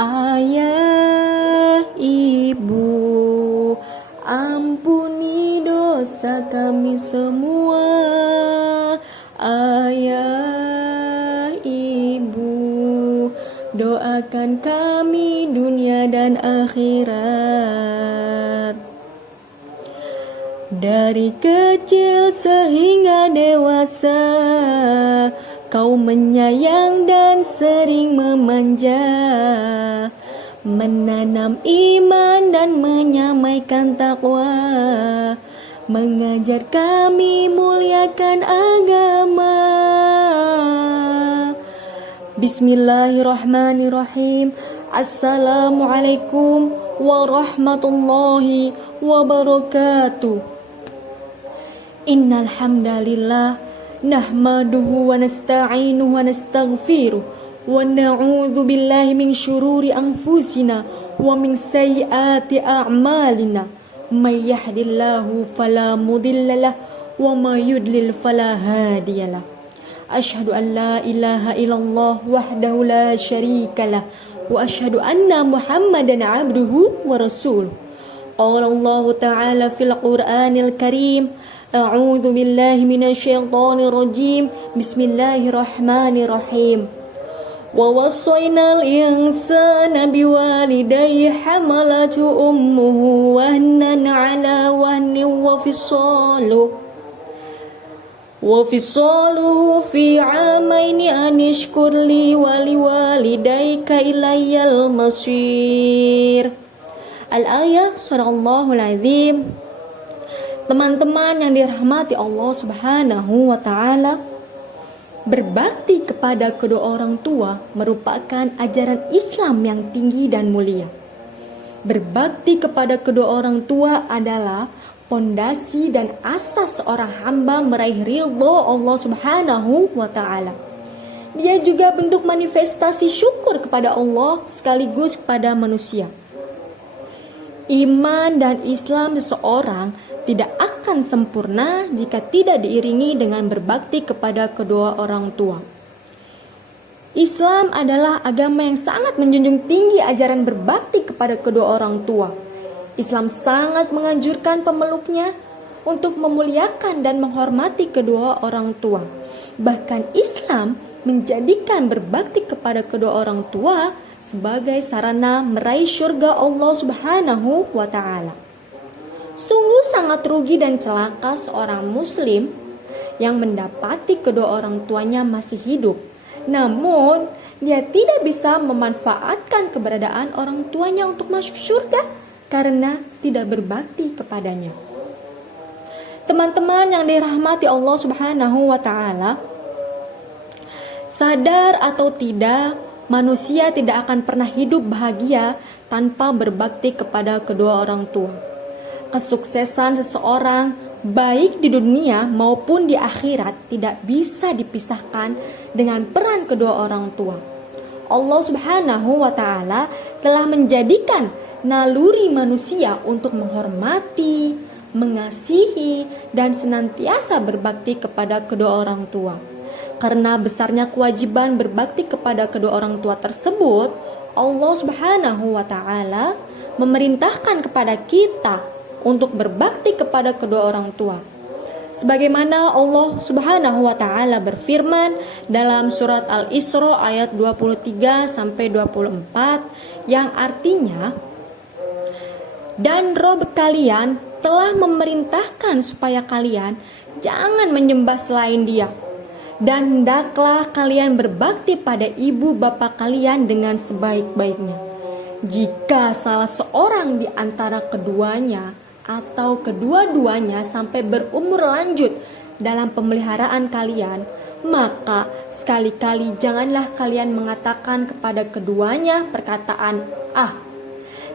Ayah, ibu, ampuni dosa kami semua. Ayah, ibu, doakan kami dunia dan akhirat. Dari kecil sehingga dewasa, Kau menyayang dan sering memanja, menanam iman dan menyamaikan takwa, mengajar kami muliakan agama. Bismillahirrahmanirrahim. Assalamualaikum warahmatullahi wabarakatuh. Innal hamdalillah nahmaduhu wa nasta'inuhu wa nastaghfiruh wa na'udzu billahi min syururi anfusina wa min sayyiati a'malina. May yahdihillahu fala mudhillalah wa may yudlil fala hadiyalah. Asyhadu an la ilaha illallah wahdahu la syarikalah wa asyhadu anna Muhammadan 'abduhu wa rasuluh. Qala Allah ta'ala fil Qur'anil Karim, A'udzu billahi minasyaitonir rajim. Bismillahirrahmanirrahim. Wa wassaynal insana biwalidayhi hamalatu ummuhu wahnan 'ala wahnin wa fisaluhu fi 'amaini an ishkur li wa liwalidayka ilayyal masir. Al-ayah, sadaqallahul azim. Teman-teman yang dirahmati Allah Subhanahu wa ta'ala, berbakti kepada kedua orang tua merupakan ajaran Islam yang tinggi dan mulia. Berbakti kepada kedua orang tua adalah pondasi dan asas seorang hamba meraih ridho Allah Subhanahu wa ta'ala. Dia juga bentuk manifestasi syukur kepada Allah sekaligus kepada manusia. Iman dan Islam seseorang tidak akan sempurna jika tidak diiringi dengan berbakti kepada kedua orang tua. Islam adalah agama yang sangat menjunjung tinggi ajaran berbakti kepada kedua orang tua. Islam sangat menganjurkan pemeluknya untuk memuliakan dan menghormati kedua orang tua. Bahkan Islam menjadikan berbakti kepada kedua orang tua sebagai sarana meraih syurga Allah Subhanahu wa ta'ala. Sungguh sangat rugi dan celaka seorang muslim yang mendapati kedua orang tuanya masih hidup, namun dia tidak bisa memanfaatkan keberadaan orang tuanya untuk masuk surga karena tidak berbakti kepadanya. Teman-teman yang dirahmati Allah Subhanahu wa ta'ala, sadar atau tidak, manusia tidak akan pernah hidup bahagia tanpa berbakti kepada kedua orang tua. Kesuksesan seseorang baik di dunia maupun di akhirat tidak bisa dipisahkan dengan peran kedua orang tua. Allah Subhanahu wa ta'ala telah menjadikan naluri manusia untuk menghormati, mengasihi, dan senantiasa berbakti kepada kedua orang tua. Karena besarnya kewajiban berbakti kepada kedua orang tua tersebut, Allah Subhanahu wa ta'ala memerintahkan kepada kita untuk berbakti kepada kedua orang tua. Sebagaimana Allah Subhanahu wa ta'ala berfirman dalam surat Al-Isra ayat 23 sampai 24 yang artinya, dan Rob kalian telah memerintahkan supaya kalian jangan menyembah selain Dia, dan hendaklah kalian berbakti pada ibu bapa kalian dengan sebaik-baiknya. Jika salah seorang di antara keduanya atau kedua-duanya sampai berumur lanjut dalam pemeliharaan kalian, maka sekali-kali janganlah kalian mengatakan kepada keduanya perkataan "ah",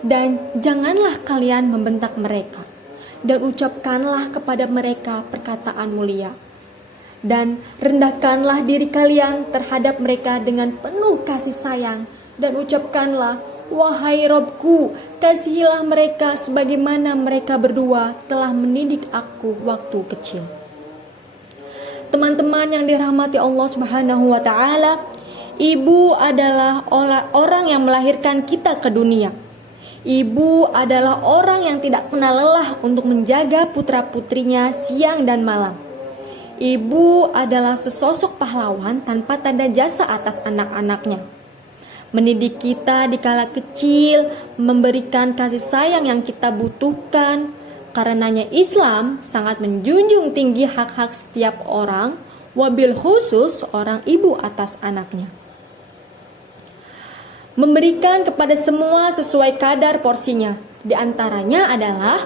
dan janganlah kalian membentak mereka, dan ucapkanlah kepada mereka perkataan mulia, dan rendahkanlah diri kalian terhadap mereka dengan penuh kasih sayang, dan ucapkanlah, "Wahai Robku, kasihilah mereka sebagaimana mereka berdua telah mendidik aku waktu kecil." Teman-teman yang dirahmati Allah Subhanahu wa ta'ala, Ibu adalah orang yang melahirkan kita ke dunia. Ibu adalah orang yang tidak pernah lelah untuk menjaga putra-putrinya siang dan malam. Ibu adalah sesosok pahlawan tanpa tanda jasa atas anak-anaknya. Mendidik kita di kala kecil, memberikan kasih sayang yang kita butuhkan. Karenanya Islam sangat menjunjung tinggi hak-hak setiap orang, wabil khusus orang ibu atas anaknya. Memberikan kepada semua sesuai kadar porsinya. Di antaranya adalah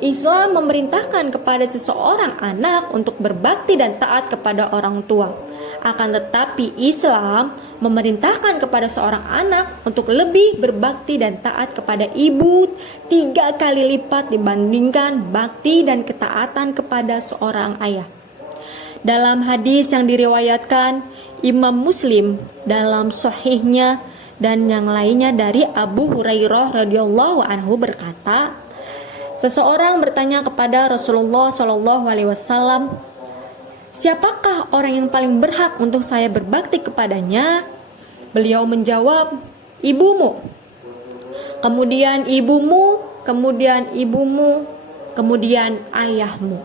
Islam memerintahkan kepada seseorang anak untuk berbakti dan taat kepada orang tua. Akan tetapi Islam memerintahkan kepada seorang anak untuk lebih berbakti dan taat kepada ibu 3 kali lipat dibandingkan bakti dan ketaatan kepada seorang ayah. Dalam hadis yang diriwayatkan Imam Muslim dalam sahihnya dan yang lainnya dari Abu Hurairah radhiyallahu anhu berkata, seseorang bertanya kepada Rasulullah Shallallahu Alaihi Wasallam, siapakah orang yang paling berhak untuk saya berbakti kepadanya? Beliau menjawab, ibumu. Kemudian ibumu, kemudian ibumu, kemudian ayahmu.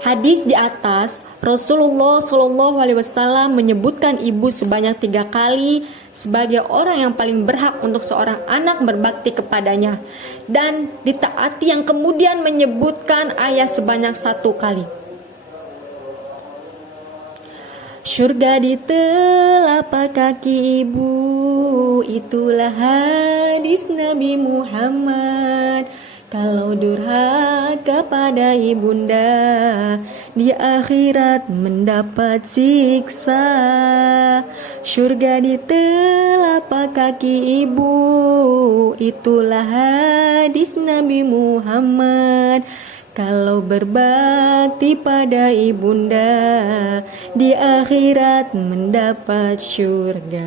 Hadis di atas, Rasulullah Shallallahu Alaihi Wasallam menyebutkan ibu sebanyak 3 kali sebagai orang yang paling berhak untuk seorang anak berbakti kepadanya, dan ditaati yang kemudian menyebutkan ayah sebanyak 1 kali. Surga di telapak kaki ibu, itulah hadis Nabi Muhammad. Kalau durhaka pada ibunda, di akhirat mendapat siksa. Surga di telapak kaki ibu, itulah hadis Nabi Muhammad. Kalau berbakti pada ibunda, di akhirat mendapat surga.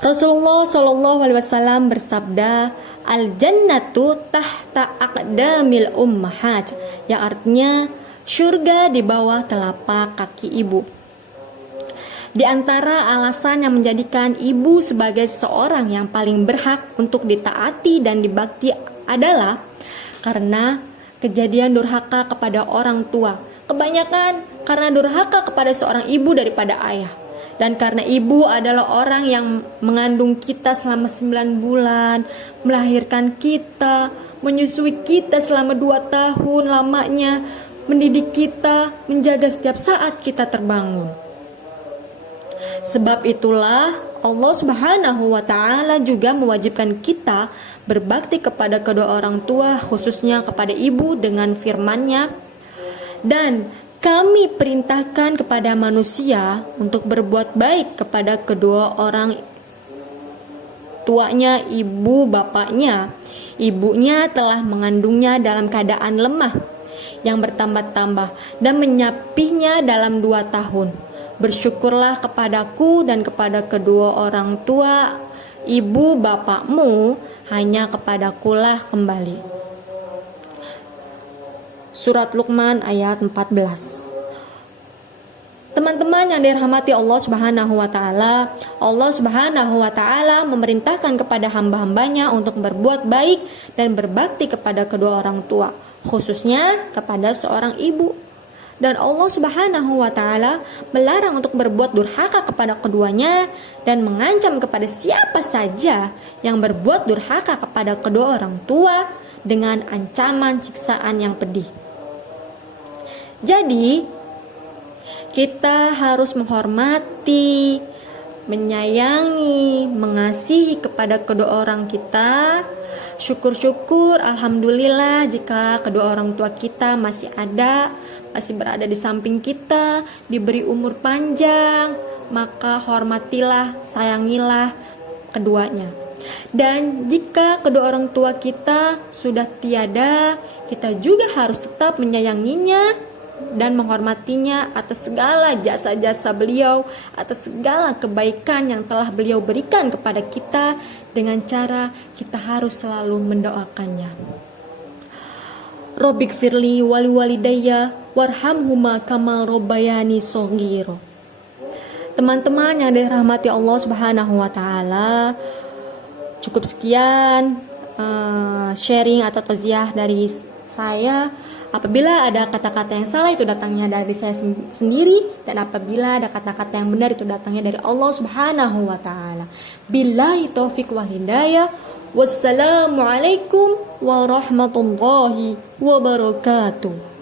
Rasulullah Shallallahu Alaihi Wasallam bersabda, al-jannatu tahta aqdamil ummahat, yang artinya surga di bawah telapak kaki ibu. Di antara alasan yang menjadikan ibu sebagai seorang yang paling berhak untuk ditaati dan dibakti adalah karena kejadian durhaka kepada orang tua. Kebanyakan karena durhaka kepada seorang ibu daripada ayah. Dan karena ibu adalah orang yang mengandung kita selama 9 bulan, melahirkan kita, menyusui kita selama 2 tahun lamanya, mendidik kita, menjaga setiap saat kita terbangun. Sebab itulah Allah Subhanahu wa Ta'ala juga mewajibkan kita berbakti kepada kedua orang tua, khususnya kepada ibu dengan firman-Nya, dan kami perintahkan kepada manusia untuk berbuat baik kepada kedua orang tuanya, ibu bapaknya. Ibunya telah mengandungnya dalam keadaan lemah yang bertambah-tambah dan menyapihnya dalam 2 tahun. Bersyukurlah kepadaku dan kepada kedua orang tua ibu bapakmu, hanya kepadakulah kembali. Surat Luqman ayat 14. Teman-teman yang dirahmati Allah Subhanahu wa Ta'ala, Allah Subhanahu wa Ta'ala memerintahkan kepada hamba-hambanya untuk berbuat baik dan berbakti kepada kedua orang tua, khususnya kepada seorang ibu. Dan Allah Subhanahu wa Ta'ala melarang untuk berbuat durhaka kepada keduanya dan mengancam kepada siapa saja yang berbuat durhaka kepada kedua orang tua dengan ancaman siksaan yang pedih. Jadi kita harus menghormati, menyayangi, mengasihi kepada kedua orang kita. Syukur-syukur, alhamdulillah jika kedua orang tua kita masih ada, masih berada di samping kita, diberi umur panjang, maka hormatilah, sayangilah keduanya. Dan jika kedua orang tua kita sudah tiada, kita juga harus tetap menyayanginya dan menghormatinya atas segala jasa-jasa beliau, atas segala kebaikan yang telah beliau berikan kepada kita, dengan cara kita harus selalu mendoakannya. Robbik firli wali walidayya warhamhuma kamal robbayani shogiro. Teman-teman yang dirahmati Allah Subhanahu wa taala, cukup sekian sharing atau tausiah dari saya. Apabila ada kata-kata yang salah, itu datangnya dari saya sendiri, dan apabila ada kata-kata yang benar, itu datangnya dari Allah Subhanahu wa taala. Billahi taufik wal hidayah. Wassalamualaikum warahmatullahi wabarakatuh.